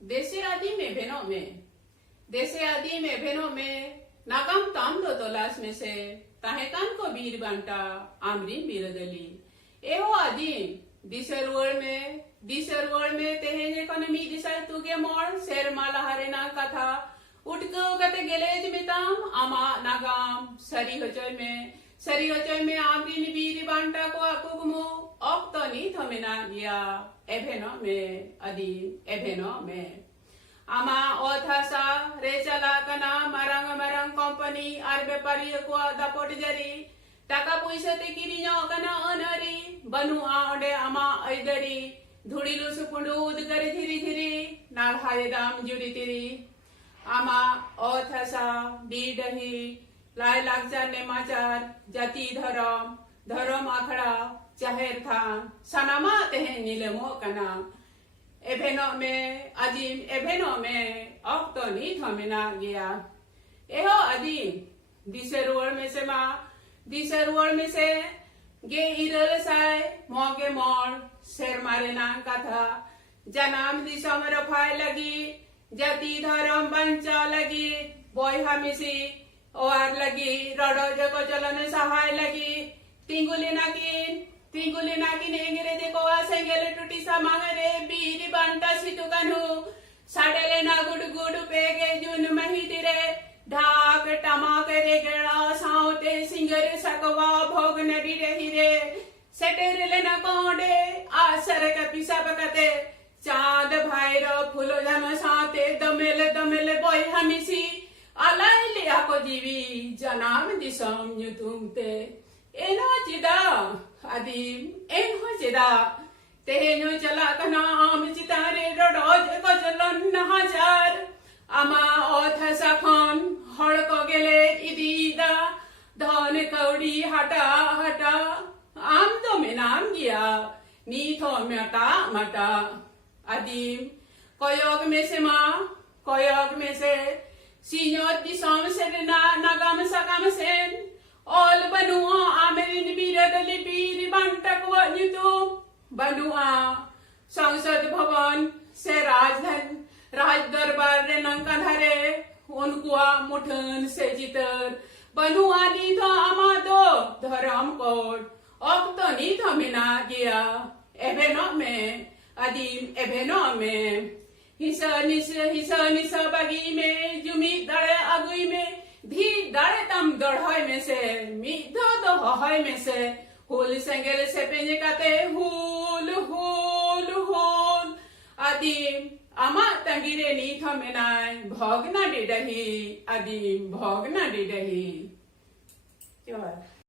देशे आदि में भेनो में देशे आदि में भेनो में नाकाम ताम दो तलाश में से ताहेकान को बीर बांटा आमरी बीरदली एहो आदि दिसर वर्ड में तेहे कोने मी दिसाय तुगे मोड़ शेर माला हरे ना कथा उठको कते गेलेज मिताम आमा नागाम सरी होचोय में आमरी नि बीर बांटा को अकुगमो ऑक्तो नी थमेना गया एभेनो में आदि एभेनो में आमा ओथासा रेचला कना मारंग कंपनी आर बेपारी को दापोट जरी टाका पैसा ते किरिño कना अनरी बनु आंडे आमा ऐदरी धुड़ीलु सुपुंडू उदगरे धीरे नाल हाय दाम जुड़ी तिरी आमा ओथासा डीडही लाई लागजार नेमाचार जाति धर्म आखड़ा चाहेर था सनामा तेहे नीलेमो कना एभेनो में अजीम एभेनो में ऑक्तो नी थमेना गया एहो अजीम दिसर वर्ड में से गे इरल साय मोगे मोड़ शेर मारे ना कथा जनाम दिसम रफाय लगी जाति धर्म बंचा लगी बोयहा मिसी ओआर लगी रडो जको चलन सहाय लगी तिंगुली नाकिन इंग्रेजी को आसेंगेले टूटी सा मांगरे बीरी बांटा सितुकनु साडेले ना गुड पेगे जुन महितिरे ढाक टमाक रे गेड़ा साउते सिंगरे सकवा भोग नडी रे हिरे सेटेरे न कोडे आसर का पिसा बकते चांद भाईरो फूलो जम साते दमेले बोय हमिसी अलाइले आको जीवी जनाम दिसम युतुमते एनो चिदा आदिम एनो चिदा तेहेनो चला कना आम चितारे रोडोज को चलन नहाजार आमा ओथसा खन हड़को गेले इदीदा धन कौड़ी हटा आम तो में नाम गया नी थो मटा आदिम कोयोग में से सीनियर दिसम से नागाम सकाम सेन ऑल बनुआ आमेरिन बीरदली बीर बांटक वनितु बनुआ संसद भवन से राज दरबार रे नंका धरे उनकुआ मुठन से जितर बनुआ नी थो आमा दो धर्म कोड ऑक्तो नी थो मिना गया एभेनो में आदिम एभेनो में हिसा निस बगी में जुमी दड़े अगुई में धी दड़े तम दड़हय में से मिधो तो हय में से हुल संगेल से पेंजे काते हुल आदिम आमा तंगिरे नी थमेनाय भोगना डिडही आदिम भोगना डिडही